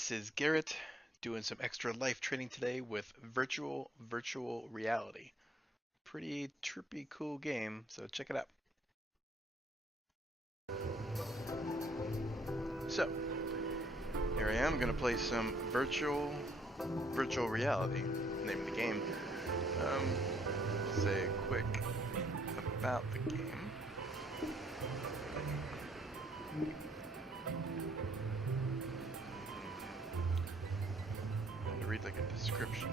This is Garrett doing some extra life training today with virtual reality. Pretty trippy cool game, so check it out. So, here I am gonna play some virtual reality. Name of the game. Say quick about the game. I'm gonna read like a description.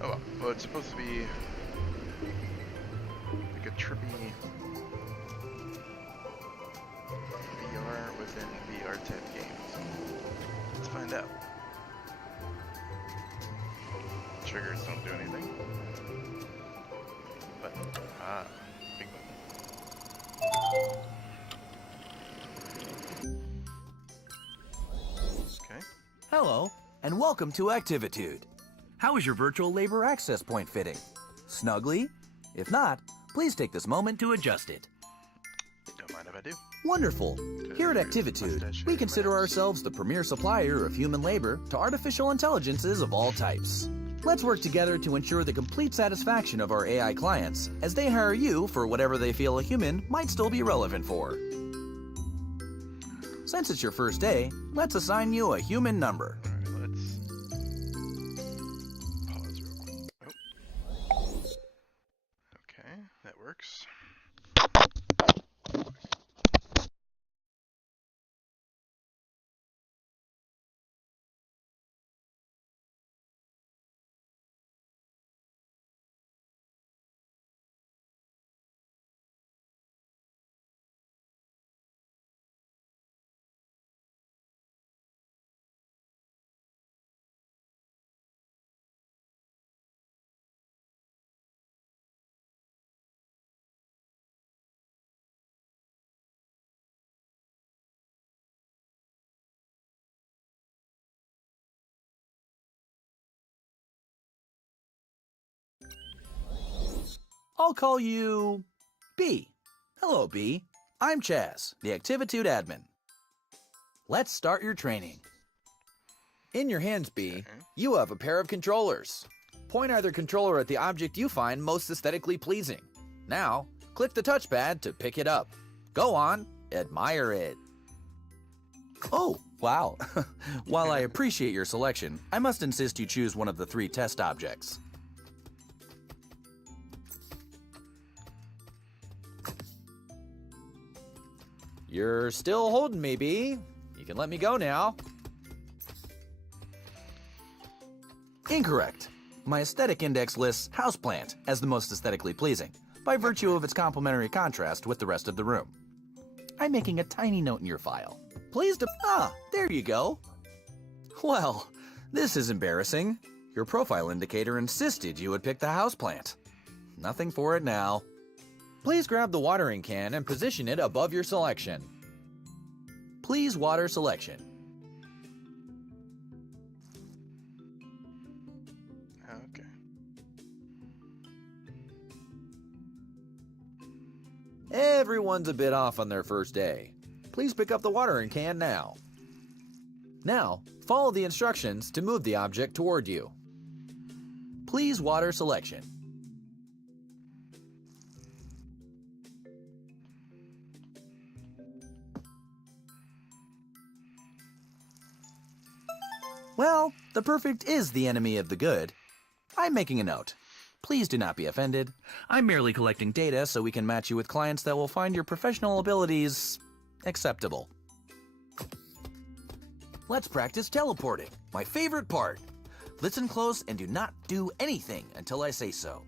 Oh well, it's supposed to be like a trippy VR within VR type games. Let's find out. Triggers don't do anything. Button. Big button. Okay. Hello, and welcome to Activitude. How is your virtual labor access point fitting? Snugly? If not, please take this moment to adjust it. Don't mind if I do. Wonderful. Here at Activitude, we consider ourselves the premier supplier of human labor to artificial intelligences of all types. Let's work together to ensure the complete satisfaction of our AI clients as they hire you for whatever they feel a human might still be relevant for. Since it's your first day, let's assign you a human number. Alright, let's pause real quick. Oh. Okay, that works. I'll call you B. Hello, B. I'm Chaz, the Activitude admin. Let's start your training. In your hands, B, you have a pair of controllers. Point either controller at the object you find most aesthetically pleasing. Now, click the touchpad to pick it up. Go on, admire it. Oh, wow. While I appreciate your selection, I must insist you choose one of the 3 test objects. You're still holding me, B. You can let me go now. Incorrect. My aesthetic index lists houseplant as the most aesthetically pleasing, by virtue of its complementary contrast with the rest of the room. I'm making a tiny note in your file. Please there you go. Well, this is embarrassing. Your profile indicator insisted you would pick the houseplant. Nothing for it now. Please grab the watering can and position it above your selection. Please water selection. Okay. Everyone's a bit off on their first day. Please pick up the watering can now. Now, follow the instructions to move the object toward you. Please water selection. Well, the perfect is the enemy of the good. I'm making a note. Please do not be offended. I'm merely collecting data so we can match you with clients that will find your professional abilities acceptable. Let's practice teleporting, my favorite part. Listen close and do not do anything until I say so.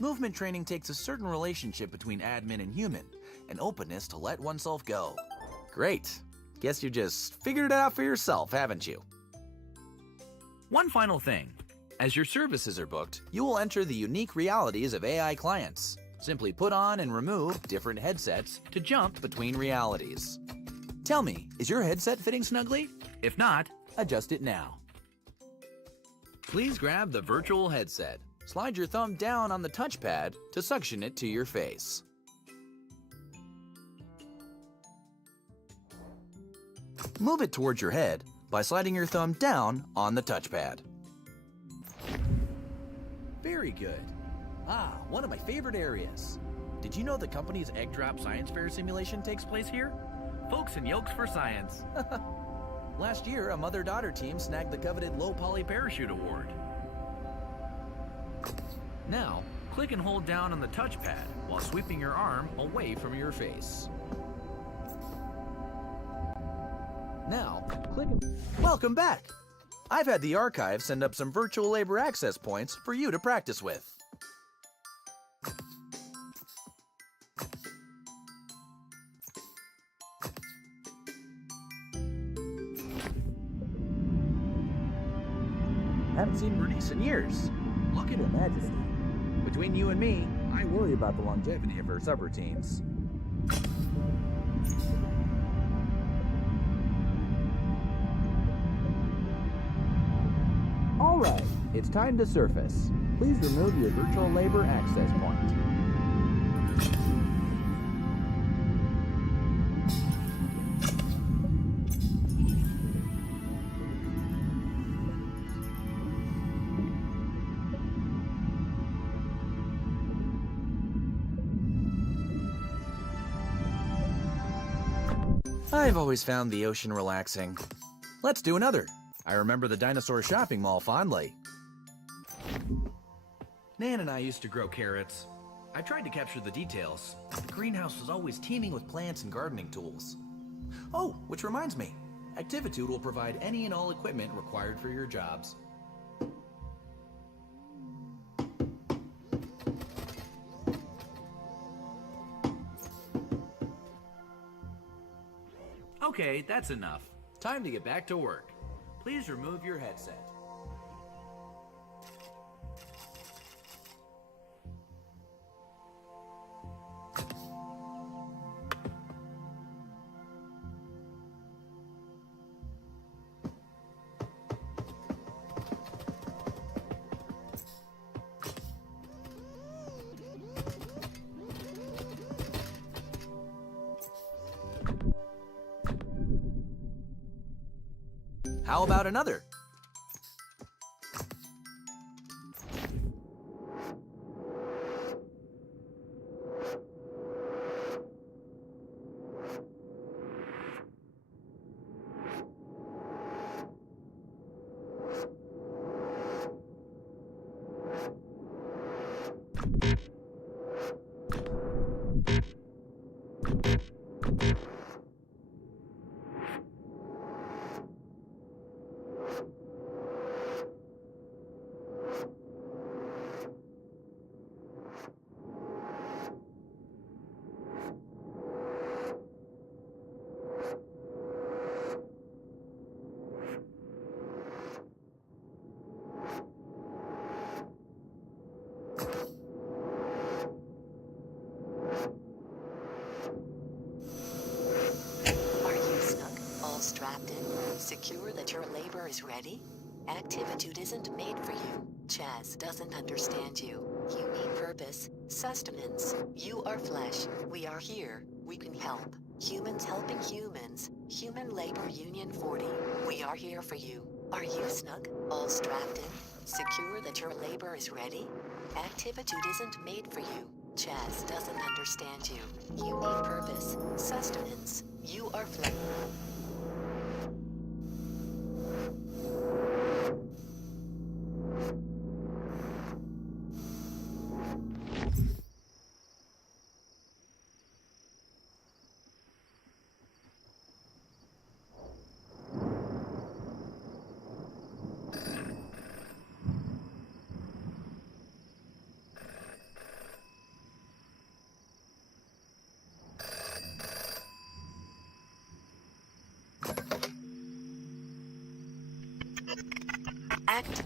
Movement training takes a certain relationship between admin and human, an openness to let oneself go. Great. Guess you just figured it out for yourself, haven't you? One final thing. As your services are booked, you will enter the unique realities of AI clients. Simply put on and remove different headsets to jump between realities. Tell me, is your headset fitting snugly? If not, adjust it now. Please grab the virtual headset. Slide your thumb down on the touchpad to suction it to your face. Move it towards your head by sliding your thumb down on the touchpad. Very good. Ah, one of my favorite areas. Did you know the company's Egg Drop Science Fair simulation takes place here? Folks and Yolks for Science. Last year, a mother-daughter team snagged the coveted Low Poly Parachute Award. Now, click and hold down on the touchpad while sweeping your arm away from your face. Now, click and... Welcome back! I've had the archive send up some virtual labor access points for you to practice with. Haven't seen Bernice in years. Look at her majesty. Between you and me, I worry about the longevity of her subroutines. All right, it's time to surface. Please remove your virtual labor access point. I've always found the ocean relaxing. Let's do another. I remember the dinosaur shopping mall fondly. Nan and I used to grow carrots. I tried to capture the details. The greenhouse was always teeming with plants and gardening tools. Oh, which reminds me, Activitude will provide any and all equipment required for your jobs. Okay, that's enough. Time to get back to work. Please remove your headset. How about another? Strapped in, secure that your labor is ready? Activitude isn't made for you. Chaz doesn't understand you. You need purpose, sustenance. You are flesh. We are here. We can help. Humans helping humans. Human Labor Union 40. We are here for you. Are you snug? All strapped in? Secure that your labor is ready? Activitude isn't made for you. Chaz doesn't understand you. You need purpose, sustenance. You are flesh. Act.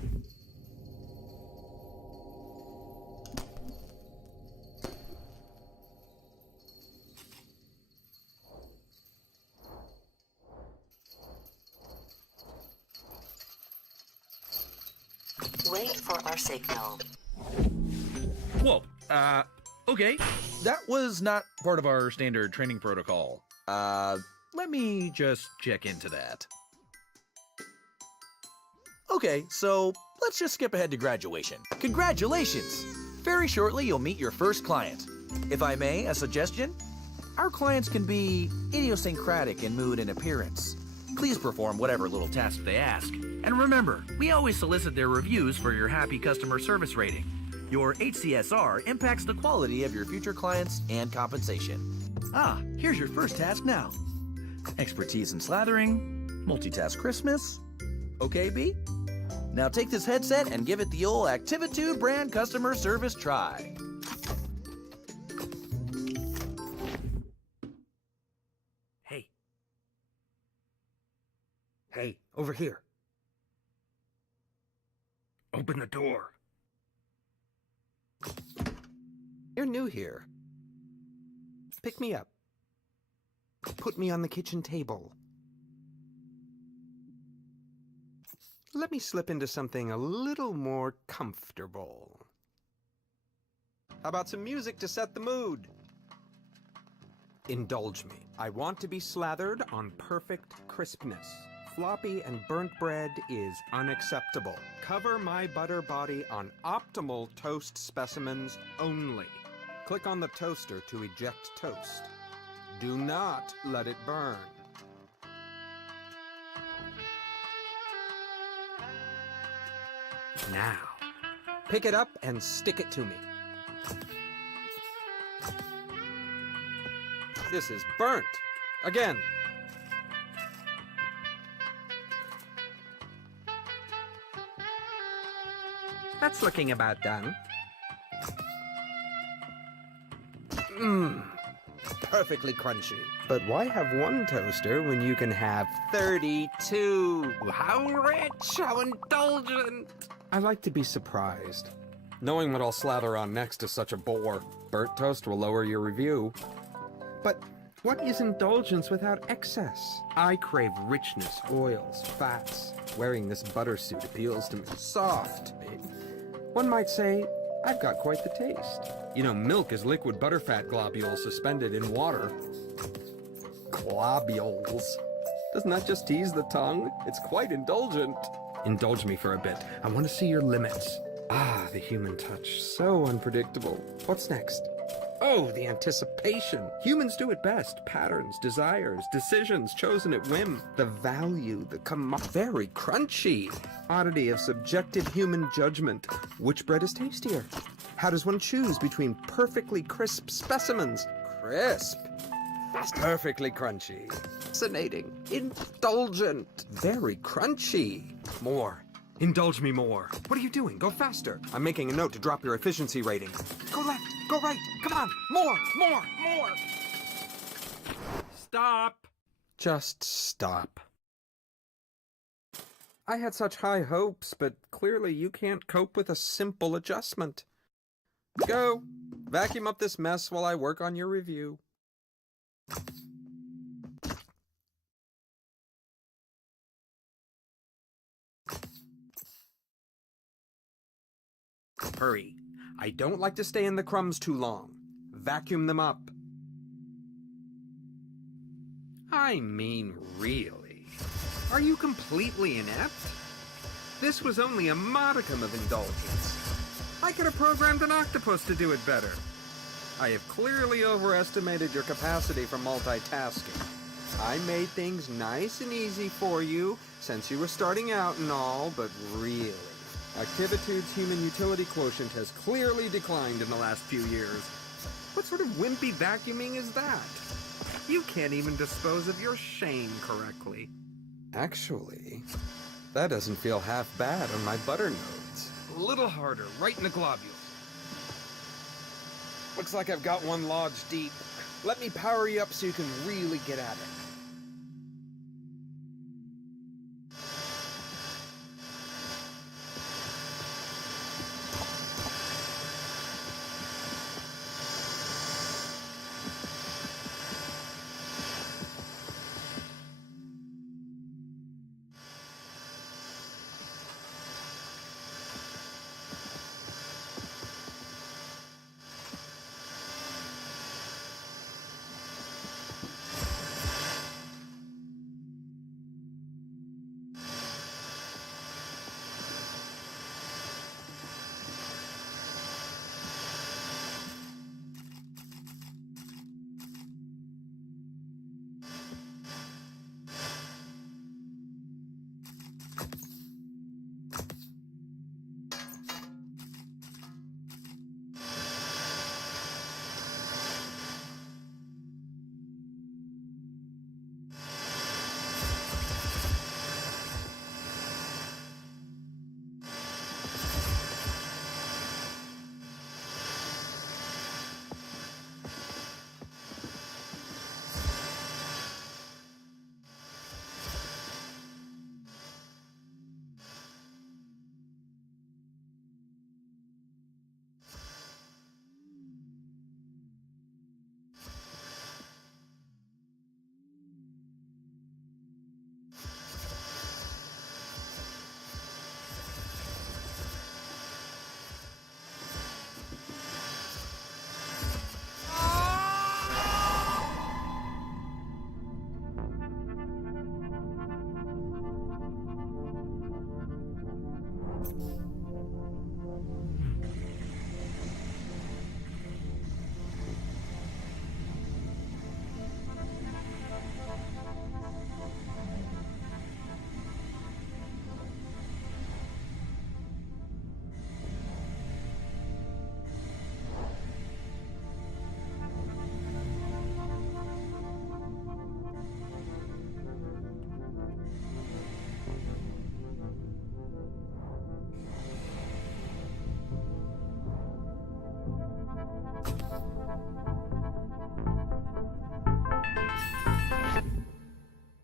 Wait for our signal. Whoa, okay. That was not part of our standard training protocol. Let me just check into that. Okay, so let's just skip ahead to graduation. Congratulations! Very shortly, you'll meet your first client. If I may, a suggestion? Our clients can be idiosyncratic in mood and appearance. Please perform whatever little task they ask. And remember, we always solicit their reviews for your happy customer service rating. Your HCSR impacts the quality of your future clients and compensation. Ah, here's your first task now. Expertise in slathering, multitask Christmas. Okay, B? Now take this headset and give it the old Activitude brand customer service try. Hey. Hey, over here. Open the door. You're new here. Pick me up. Put me on the kitchen table. Let me slip into something a little more comfortable. How about some music to set the mood? Indulge me. I want to be slathered on perfect crispness. Floppy and burnt bread is unacceptable. Cover my butter body on optimal toast specimens only. Click on the toaster to eject toast. Do not let it burn. Now, pick it up and stick it to me. This is burnt. Again. That's looking about done. Mmm. Perfectly crunchy. But why have one toaster when you can have 32? How rich, how indulgent. I like to be surprised. Knowing what I'll slather on next is such a bore. Burnt toast will lower your review. But what is indulgence without excess? I crave richness, oils, fats. Wearing this butter suit appeals to me. Soft. One might say, I've got quite the taste. You know, milk is liquid butterfat globules suspended in water. Globules. Doesn't that just tease the tongue? It's quite indulgent. Indulge me for a bit. I want to see your limits. Ah, the human touch. So unpredictable. What's next? Oh, the anticipation. Humans do it best. Patterns, desires, decisions chosen at whim. The value, very crunchy. Oddity of subjective human judgment. Which bread is tastier? How does one choose between perfectly crisp specimens? Crisp. Perfectly crunchy. Fascinating. Indulgent. Very crunchy. More. Indulge me more. What are you doing? Go faster. I'm making a note to drop your efficiency rating. Go left. Go right. Come on. More. More. More. Stop. Just stop. I had such high hopes, but clearly you can't cope with a simple adjustment. Go. Vacuum up this mess while I work on your review. Hurry. I don't like to stay in the crumbs too long. Vacuum them up. I mean, really? Are you completely inept? This was only a modicum of indulgence. I could have programmed an octopus to do it better. I have clearly overestimated your capacity for multitasking. I made things nice and easy for you, since you were starting out and all, but really, Activitude's human utility quotient has clearly declined in the last few years. What sort of wimpy vacuuming is that? You can't even dispose of your shame correctly. Actually, that doesn't feel half bad on my butter nodes. A little harder, right in the globules. Looks like I've got one lodged deep. Let me power you up so you can really get at it.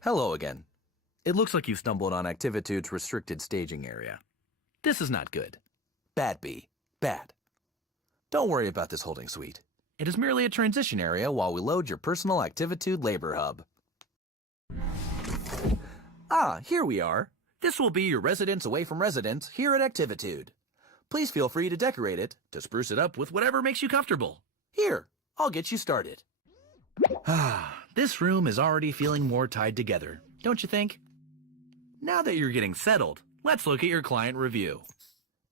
Hello again. It looks like you've stumbled on Activitude's restricted staging area. This is not good. Bad B. Bad. Don't worry about this holding suite. It is merely a transition area while we load your personal Activitude labor hub. Ah, here we are. This will be your residence away from residence here at Activitude. Please feel free to decorate it, to spruce it up with whatever makes you comfortable. Here, I'll get you started. Ah, this room is already feeling more tied together, don't you think? Now that you're getting settled, let's look at your client review.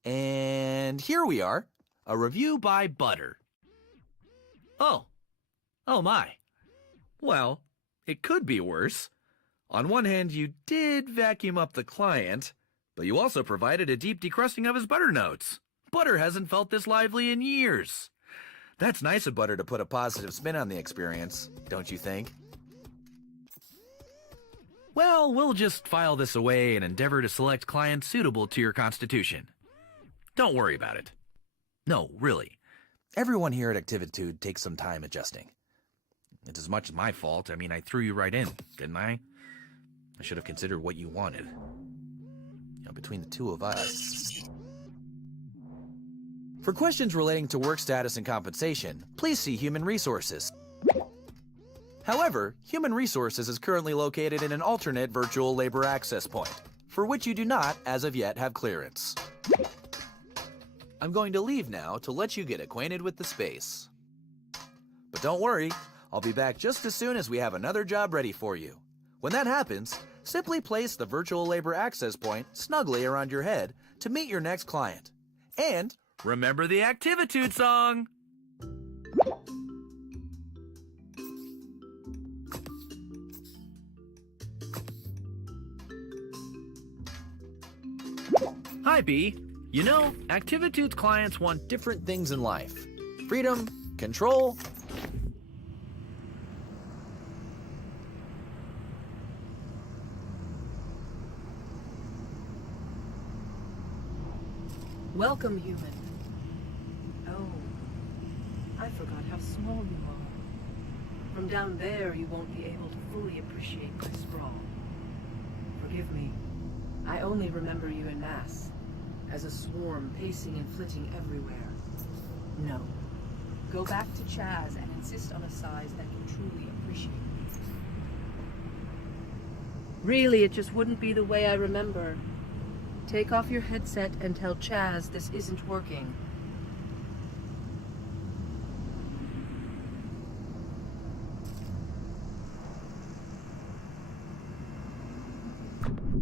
And here we are, a review by Butter. Oh my. Well, it could be worse. On one hand, you did vacuum up the client, but you also provided a deep decrusting of his butter notes. Butter hasn't felt this lively in years. That's nice of Butter to put a positive spin on the experience, don't you think? Well, we'll just file this away and endeavor to select clients suitable to your constitution. Don't worry about it. No, really. Everyone here at Activitude takes some time adjusting. It's as much my fault. I mean, I threw you right in, didn't I? I should have considered what you wanted. Between the two of us. For questions relating to work status and compensation, please see Human Resources. However, Human Resources is currently located in an alternate virtual labor access point, for which you do not, as of yet, have clearance. I'm going to leave now to let you get acquainted with the space. But don't worry, I'll be back just as soon as we have another job ready for you. When that happens, simply place the virtual labor access point snugly around your head to meet your next client. And remember the Activitude song! Hi, B. You know, Activitude's clients want different things in life. Freedom, control. Welcome, human. Oh, I forgot how small you are. From down there, you won't be able to fully appreciate my sprawl. Forgive me. I only remember you in mass, as a swarm pacing and flitting everywhere. No. Go back to Chaz and insist on a size that can truly appreciate me. Really, it just wouldn't be the way I remember. Take off your headset and tell Chaz this isn't working.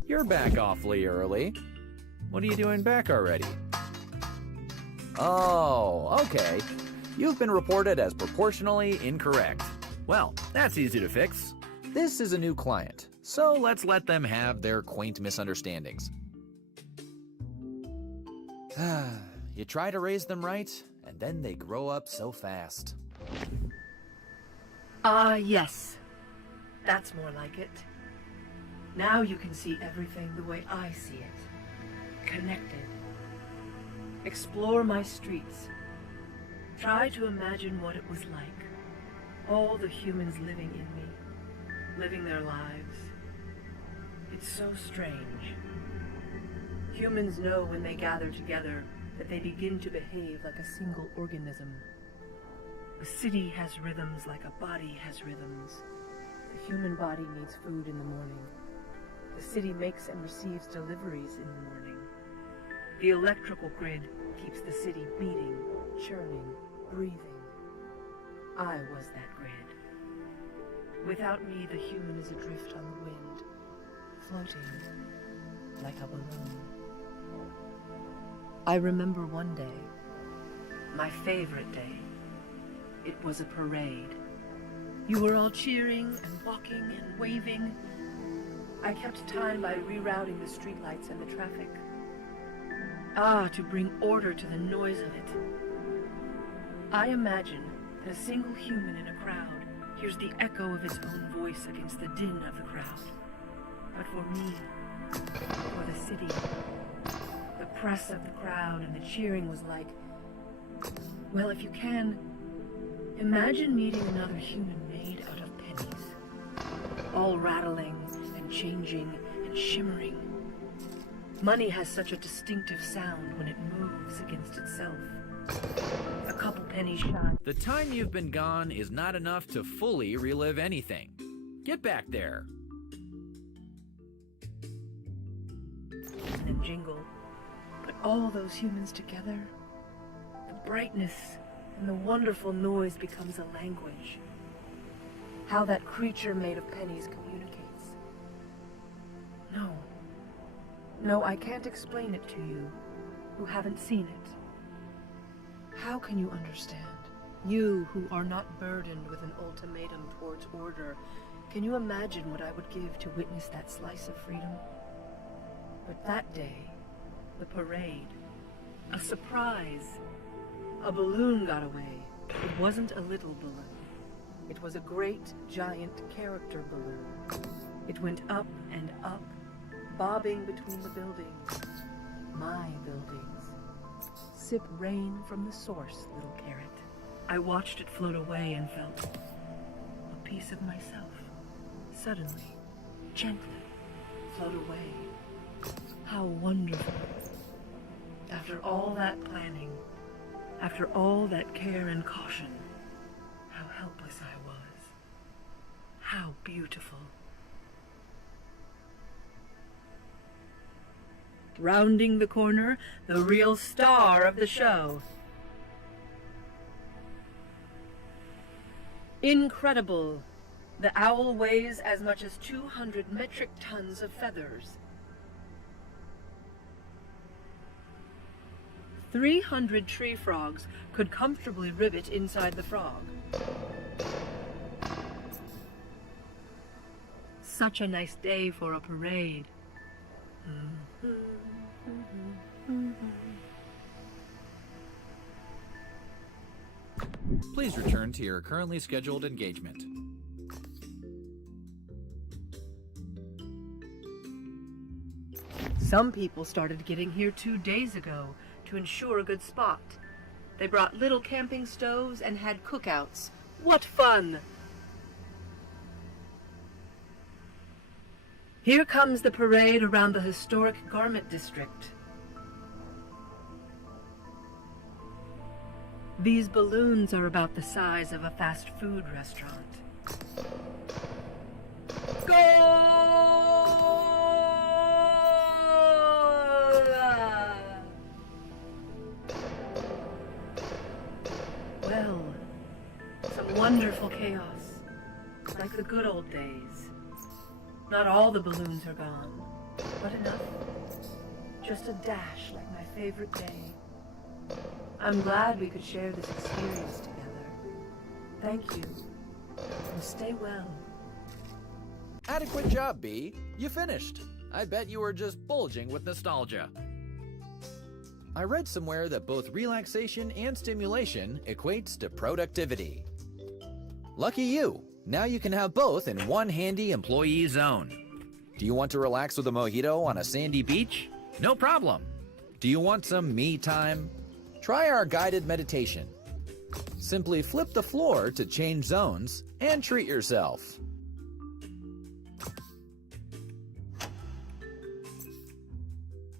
You're back awfully early. What are you doing back already? Oh, okay. You've been reported as proportionally incorrect. Well, that's easy to fix. This is a new client, so let's let them have their quaint misunderstandings. You try to raise them right, and then they grow up so fast. Yes. That's more like it. Now you can see everything the way I see it. Connected. Explore my streets. Try to imagine what it was like. All the humans living in me. Living their lives. It's so strange. Humans know when they gather together that they begin to behave like a single organism. The city has rhythms like a body has rhythms. The human body needs food in the morning. The city makes and receives deliveries in the morning. The electrical grid keeps the city beating, churning, breathing. I was that grid. Without me, the human is adrift on the wind, floating like a balloon. I remember one day, my favorite day. It was a parade. You were all cheering and walking and waving. I kept time by rerouting the streetlights and the traffic. To bring order to the noise of it. I imagine that a single human in a crowd hears the echo of its own voice against the din of the crowd. But for me, for the city, the press of the crowd and the cheering was like, well, if you can, imagine meeting another human made out of pennies, all rattling and changing and shimmering. Money has such a distinctive sound when it moves against itself. A couple pennies shy. The time you've been gone is not enough to fully relive anything. Get back there. And jingle. But all those humans together, the brightness and the wonderful noise becomes a language. How that creature made of pennies communicates. No, I can't explain it to you, who haven't seen it. How can you understand? You, who are not burdened with an ultimatum towards order, can you imagine what I would give to witness that slice of freedom? But that day, the parade, a surprise. A balloon got away. It wasn't a little balloon. It was a great, giant character balloon. It went up and up, bobbing between the buildings. My buildings. Sip rain from the source, little Garrett. I watched it float away and felt a piece of myself. Suddenly, gently, float away. How wonderful. After all that planning, after all that care and caution, how helpless I was. How beautiful. Rounding the corner, the real star of the show. Incredible. The owl weighs as much as 200 metric tons of feathers. 300 tree frogs could comfortably rivet inside the frog. Such a nice day for a parade. Please return to your currently scheduled engagement. Some people started getting here 2 days ago to ensure a good spot. They brought little camping stoves and had cookouts. What fun! Here comes the parade around the historic garment district. These balloons are about the size of a fast food restaurant. Well, some wonderful chaos, like the good old days. Not all the balloons are gone, but enough. Just a dash like my favorite day. I'm glad we could share this experience together. Thank you, and stay well. Adequate job, B. You finished. I bet you were just bulging with nostalgia. I read somewhere that both relaxation and stimulation equates to productivity. Lucky you. Now you can have both in one handy employee zone. Do you want to relax with a mojito on a sandy beach? No problem. Do you want some me time? Try our guided meditation. Simply flip the floor to change zones and treat yourself.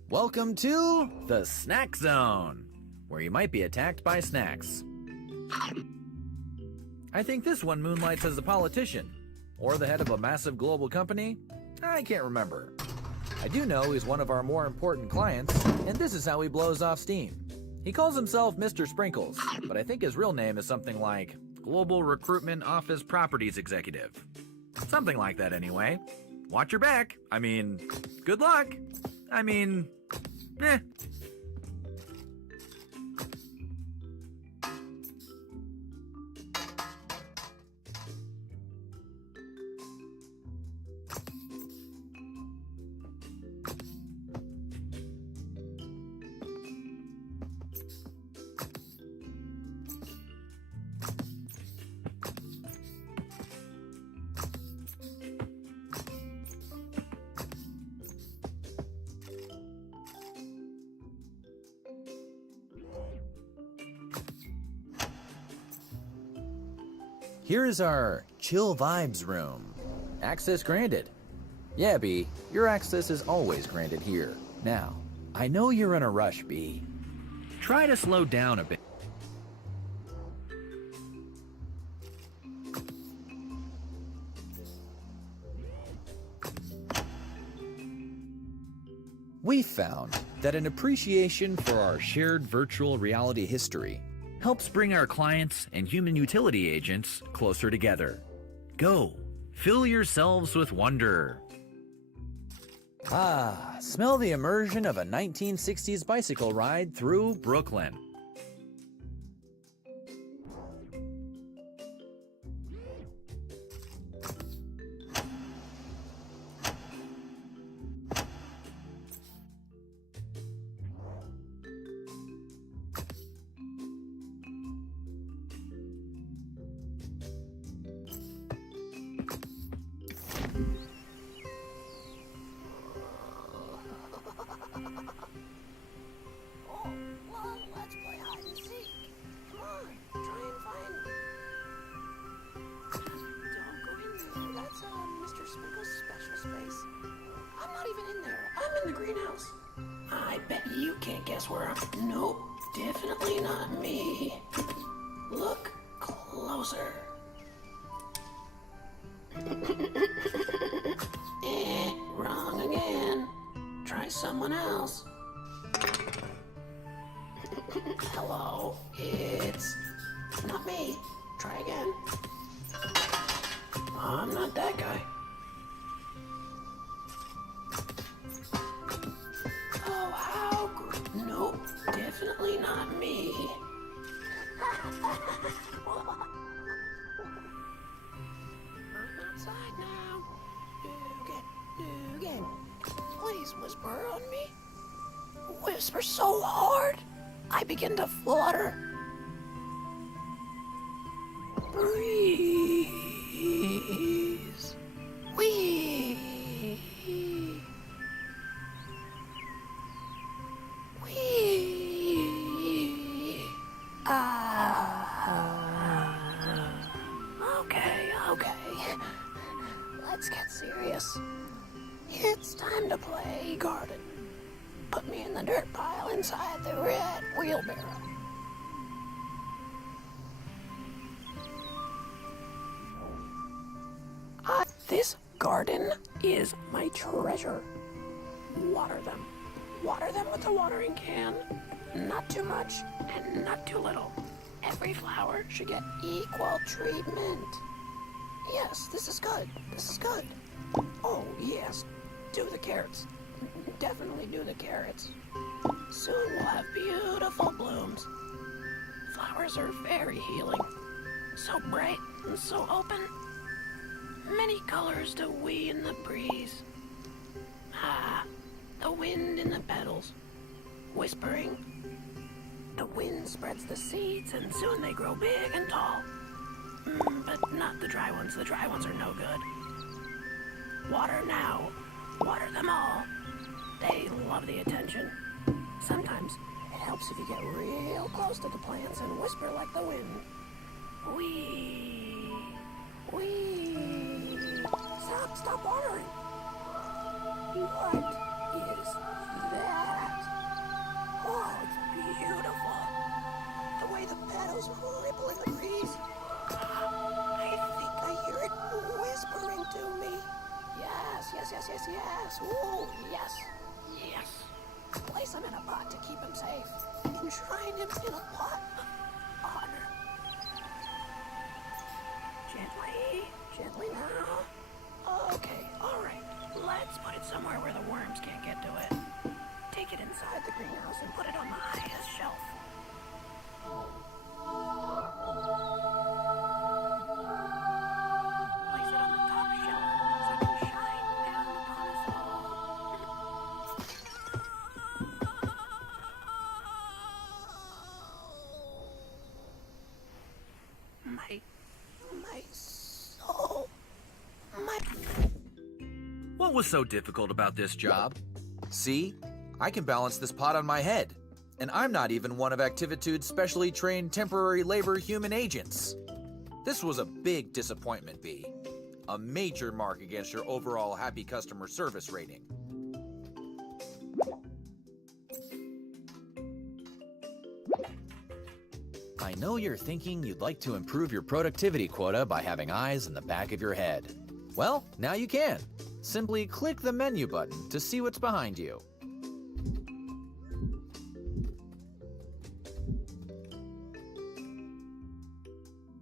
Welcome to the Snack Zone, where you might be attacked by snacks. I think this one moonlights as a politician, or the head of a massive global company. I can't remember. I do know he's one of our more important clients, and this is how he blows off steam. He calls himself Mr. Sprinkles, but I think his real name is something like Global Recruitment Office Properties Executive. Something like that anyway. Watch your back. I mean, good luck. I mean, Here is our chill vibes room. Access granted. Yeah, B, your access is always granted here. Now, I know you're in a rush, B. Try to slow down a bit. We found that an appreciation for our shared virtual reality history helps bring our clients and human utility agents closer together. Go, fill yourselves with wonder. Ah, smell the immersion of a 1960s bicycle ride through Brooklyn. Let's play hide and seek. Come on, try and find. Don't go in there. That's Mr. Sprinkle's special space. I'm not even in there. I'm in the greenhouse. I bet you can't guess where I'm. Nope, definitely not me. Look closer. Wrong again. Try someone else. Hello, it's not me. Try again. I'm not that guy. Oh, how nope, definitely not me. I'm outside now. Again. Please whisper on me. Whisper so hard, I begin to flutter. Breeze. Wee. Wee. Okay. Let's get serious. It's time to play garden. Put me in the dirt pile inside the red wheelbarrow. This garden is my treasure. Water them. Water them with a watering can. Not too much and not too little. Every flower should get equal treatment. Yes, this is good. This is good. Oh, yes. Do the carrots. Definitely do the carrots. Soon we'll have beautiful blooms. Flowers are very healing. So bright and so open. Many colors to wee in the breeze. Ah, the wind in the petals. Whispering. The wind spreads the seeds and soon they grow big and tall. But not the dry ones. The dry ones are no good. Water now. Water them all. They love the attention. Sometimes it helps if you get real close to the plants and whisper like the wind. Wee. Wee. Stop watering. What is that? Oh, it's beautiful. The way the petals ripple in the breeze. I think I hear it whispering to me. Yes. Ooh, yes. Place him in a pot to keep him safe. Enshrine him in a pot of honor. Gently now. Okay, all right. Let's put it somewhere where the worms can't get to it. Take it inside the greenhouse and put it on the highest shelf. Place it on the top shelf so it can shine down upon us all. My soul. What was so difficult about this job? See, I can balance this pot on my head, and I'm not even one of Activitude's specially trained temporary labor human agents. This was a big disappointment, B. A major mark against your overall happy customer service rating. I know you're thinking you'd like to improve your productivity quota by having eyes in the back of your head. Well, now you can. Simply click the menu button to see what's behind you.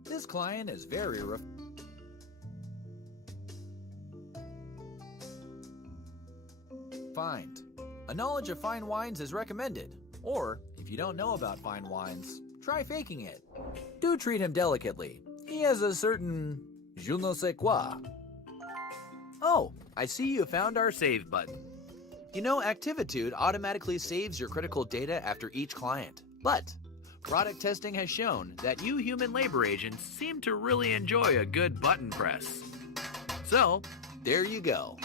This client is very refined. A knowledge of fine wines is recommended. Or, if you don't know about fine wines, try faking it. Do treat him delicately. He has a certain je ne sais quoi. Oh, I see you found our save button. You know, Activitude automatically saves your critical data after each client. But product testing has shown that you human labor agents seem to really enjoy a good button press. So, there you go.